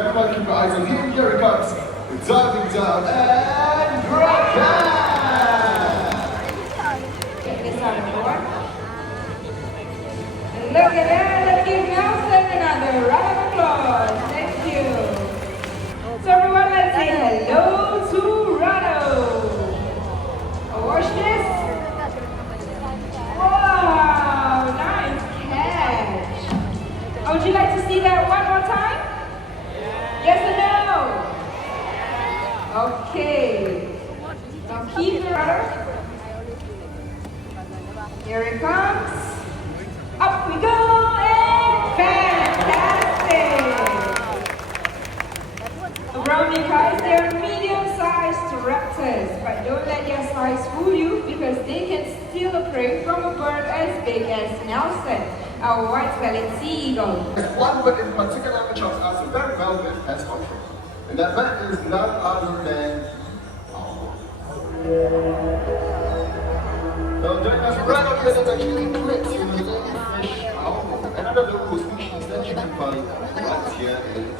everybody keep your eyes on him. Here it comes. Diving down and grab that! Check this out, everyone. Look at that. Let's give Nelson another round of applause. Thank you. So everyone, let's say hello to Rado. Watch this. Wow, nice catch. Would you like to see that one more time? Yes or no? Okay. Now keep the rudder. Here it comes. Up we go, and fantastic! Brownie guys, they're medium-sized raptors, but don't let their size fool you because they can steal a prey from a bird as big as Nelson, our white-bellied sea eagle. One bird in particular which helps us very well with pest control, and that bird is none other than during this right there's actually eclipse in the fish owl. Another local species that you can find right here is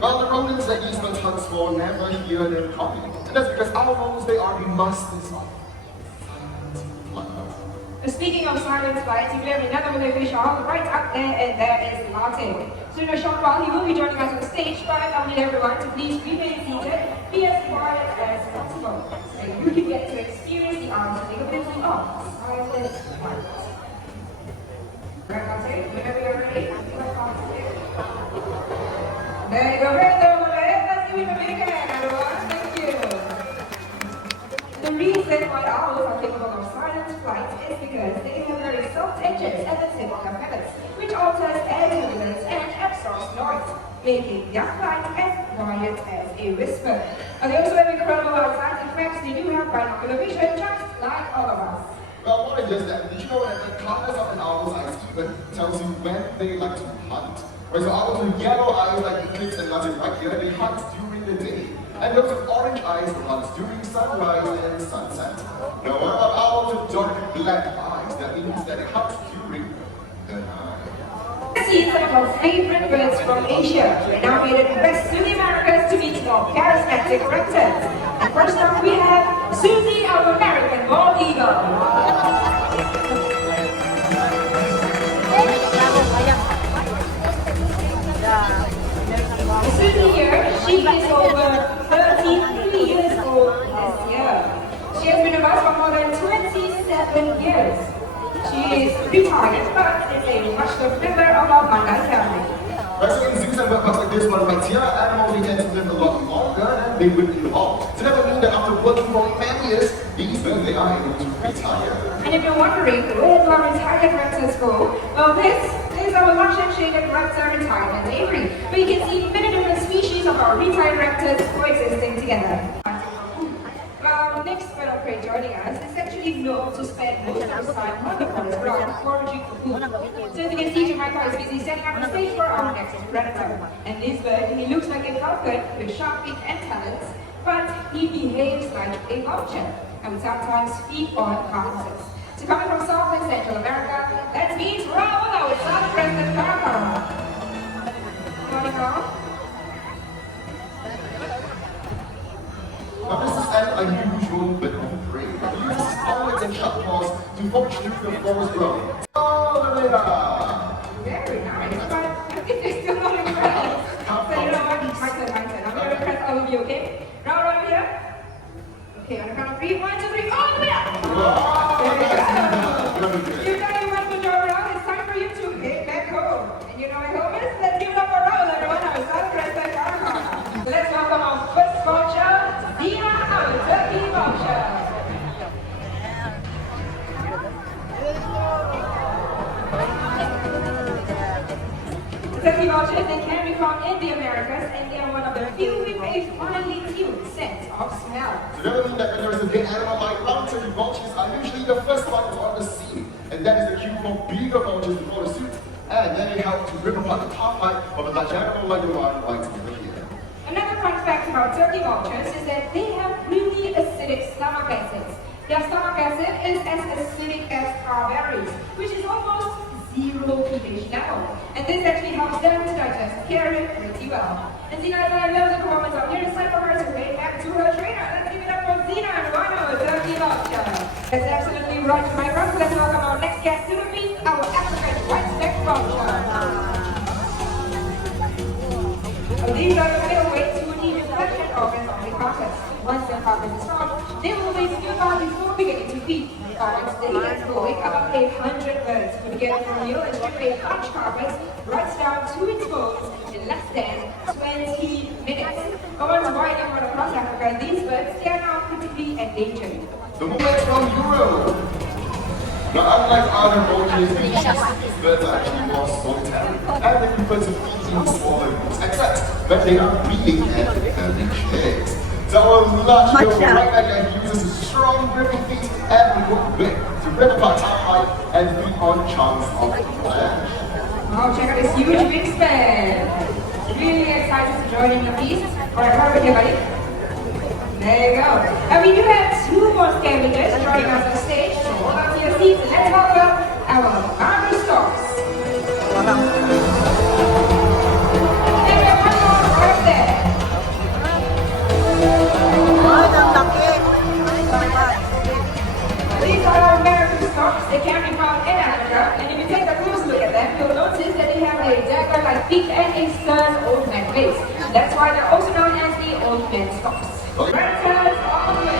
well, the rodents that Eastman hunts for never hear them coming. And that's because owls, they are the masters of Speaking of silent flights, you have another fish owl right up there, and that is Martin. So in a short while, he will be joining us on stage, but I need everyone to please remain seated, be as quiet as possible, so you can get to experience the unmistakability of silent flight. Right, Martin, whenever you're ready, there you go, right there, let's give him a big hand, everyone. Thank you. The reason why owls are capable of silent flight is because they have very soft edges at the tip of their feathers, which alters air turbulence and absorbs noise, making their flight as quiet as a whisper. And they also have incredible scientific facts. They do have binocular vision, just like all of us. well, more than just that, did you know that the colors of an owl's eyes even tells you when they like to hunt? Right, so owls with yellow eyes like eclipse and nothing right here, they hunt during the day. And those with orange eyes hunt during sunrise and sunset. Now, what about owls with dark black eyes? That means that they hunt during the night. Let's see some of our favorite birds from Asia. We're now made it west to the Americas to meet more charismatic raptors. And first up we have Susie, our American bald eagle. Susie here, she is over 33 years old this year. She has been with us for more than 27 years. She is retired, but is a much-loved member of our Manda family. Right, so in zoos and web parks like this one right here, animals they tend to live a lot longer and they will evolve. So that would mean that after working for many years, these birds they are able to retire. And if you're wondering where do our retired raptors go, well this is our lunch and shaded raptor retirement aviary, where you can see many different species of our retired raptors coexisting together. Our next bird of prey joining us is actually known to spend most of his time on the forest ground foraging for food. So as you can see, Jamaica is busy setting up the stage for our next predator. And this bird, he looks like a falcon with sharp beak and talons, but he behaves like a vulture and would sometimes feed on carcasses. So coming from South and Central America, let's meet Raul, our Southern President Parrots. Morning, Raul. Now this is an unusual bit of prey. It uses its and sharp claws to forage through the forest ground. Very nice, but I think they're still not impressed. So you know what? My turn. I'm going to press all of you, okay? Round over here. Okay, on the count of 3, 1, 2, 3, all the way up! There we go. You've done a wonderful job, Raul. It's time for you to head back home. And you know my home is? Let's give it up for Raul, everyone. I was not pressed by Parrots. So let's welcome our first vulture, Zia, our turkey vulture. Turkey vultures, they can be found in the Americas, and they are one of the few with a finely tuned sense of smell. So that would mean that when there is a big animal like mountain vultures are usually the first ones on the scene. And that is the cue for bigger vultures before the suit. And then they help to rip apart the top line of a large animal like the one right over here. Another fun fact about turkey vultures is that they have really acidic stomach acids. Their stomach acid is as acidic as strawberries, which is almost 0 low pH level. And this actually helps them to digest carrot pretty well. And Zina loves the performance of here to cycle her to way back to her trainer. Let's give it up for Zina and Wano. That's absolutely right, my friends. Let's welcome our next guest to the feast, our African white-necked vulture. These are the middleweights who need reflection organs on the carcass. Once the carcass is strong, they will raise new bodies before beginning to feed. Once they get going, about 800 birds would get from meal and generate large carcass right down to its bones in less than 20 minutes. Once riding all across Africa, these birds can now critically endangered. The movement from Europe. Now, unlike other roaches, these birds are actually more solitary, and they prefer to feed in smaller groups, except that they are breeding and having chicks. So our large bill right back and uses a strong gripping feet and hook whip to rip apart high and feed on chunks of flesh. Oh, check out this huge wingspan. Really excited to join in the feast. Alright, perfect, everybody. There you go. And we do have two more scavengers joining us on stage. So hold on to your seats and let's welcome our storks. And we have one more right there. These are our American storks. They can be found in Africa. And if you take a close look at them, you'll notice that they have a dagger-like beak and a stern old man face. That's why they're also known as the old man storks. Raptors all the way.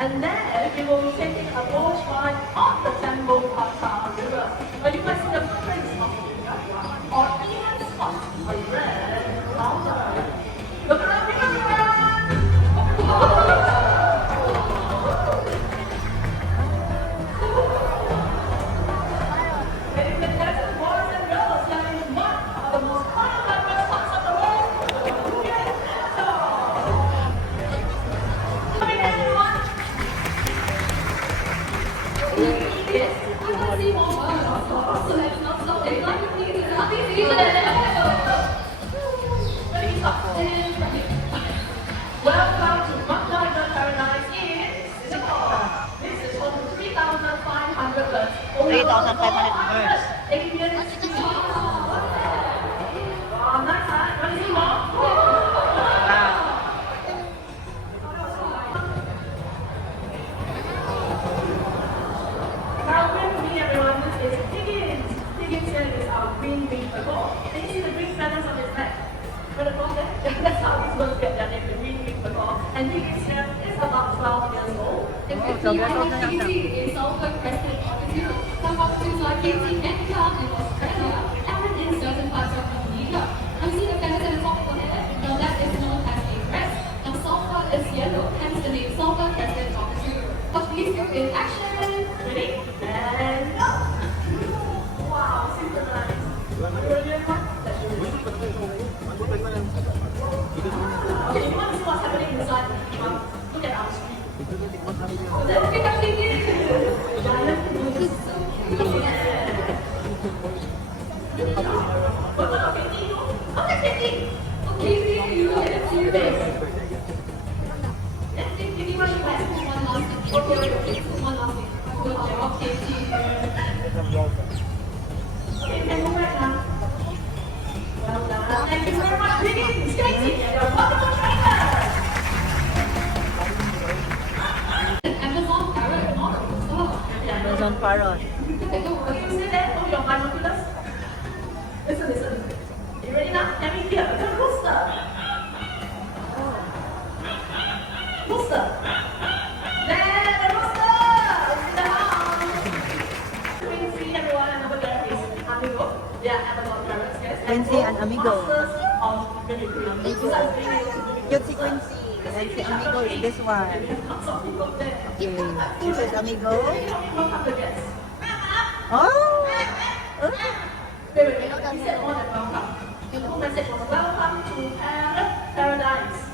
And then we will be taking a boat ride on the Temple River. But you can see the footprints of the river, or even spots a red color. Look around, welcome to Paradise in Singapore. This is home to 3,500 birds. 3,500 birds. Wow, nice, huh? Want to see more? Now, with me, everyone, this is Higgins. Higgins here is our green winged macaw. Can you see the green feathers on his neck? That's how these birds get their name, the green winged macaw. And Higgins here is about 12 years old. Some foxes are easy and come in Australia and in certain parts of Indonesia. You see the feathers at the top of the head? Now that is known as a crest. Now sulfur is yellow, hence the name sulfur crested cockatoo. Watch these two in action. Ready? And go! Wow, super nice. Brilliant one. Okay, you want to see what's happening inside? Look at our screen. Let's pick up the giant moose. Thank you very much, Higgins. Stacy, and your wonderful trainer. Amazon parrot model. Amazon parrot. Okay, you see that? Oh, your binoculars. Listen. You ready now? Let me hear the rooster. Rooster. There, the rooster is in the house. Quincy, everyone, and over there is Amigo. They are Amazon parrots, yes. Quincy and Amigo. Masters of Cutesy Quincy. And si Amigo is this one. Okay. This is Amigo. Oh! He said more than welcome. The whole message was welcome to Paradise.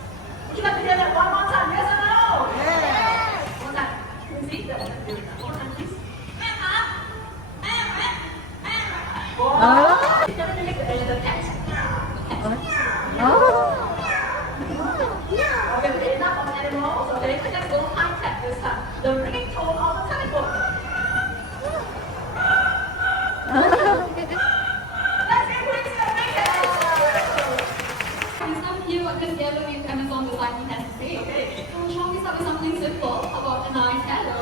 Would you like to hear that one more time? Yes or no? Yes! One time. Quincy, that was good. One more time, please. Oh! The text. Oh! Okay, enough of animals. Okay, let's go high tech this time. The ringtone of the telephone. Let's get quick to the ringtone. Some of you are together with Amazon design has to say. So shall we start with something simple? How about a nice hello?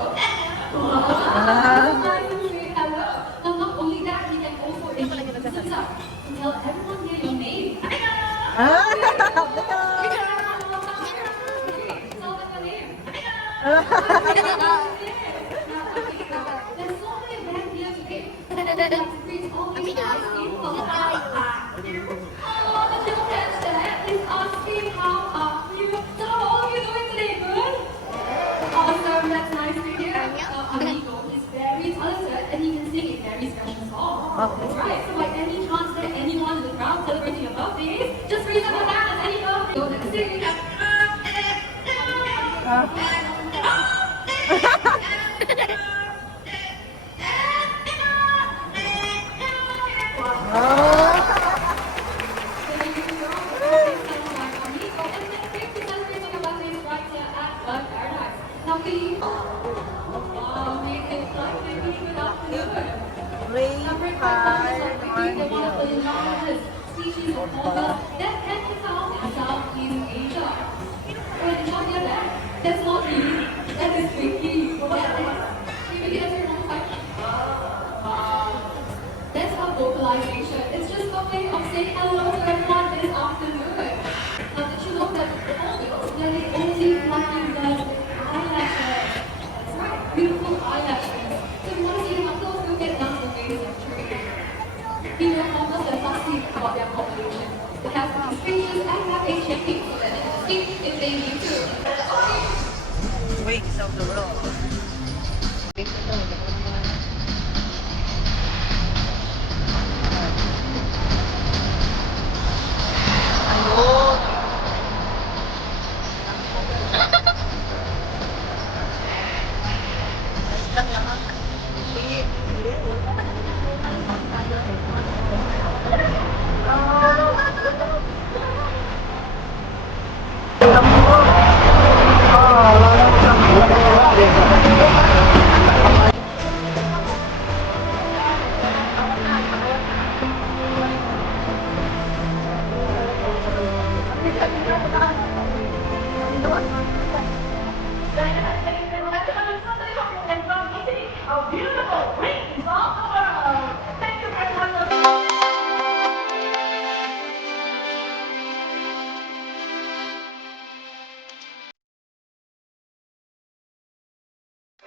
Nice and sweet hello. Now not only that, you can also introduce yourself to tell everyone here your name. There's so many band here today. I'd like to greet all these nice people. Oh, the children there is asking how are you? So how are you doing today? Good? Awesome, that's nice to hear. Amigo is very talented and he can sing a very special song. That's right. So like any chance there anyone in the crowd celebrating your birthdays, just raise up your hand and anyone go and sing. Species of hornbills that can be found in Southeast Asia. When you shop here, that's not me. That is Vicky. Maybe that's your wrong question. That's not vocalization. It's just a way of saying hello to everyone this afternoon. Now, did you know that the hornbills, they only fly in the eyelashes? That's right, beautiful eyelashes. So if you want to see them up close, go get down to the face of tree. Female hornbills are fussy about their population. They have to be spacious and have a shaping so that they can escape if they need to. Wings of the world.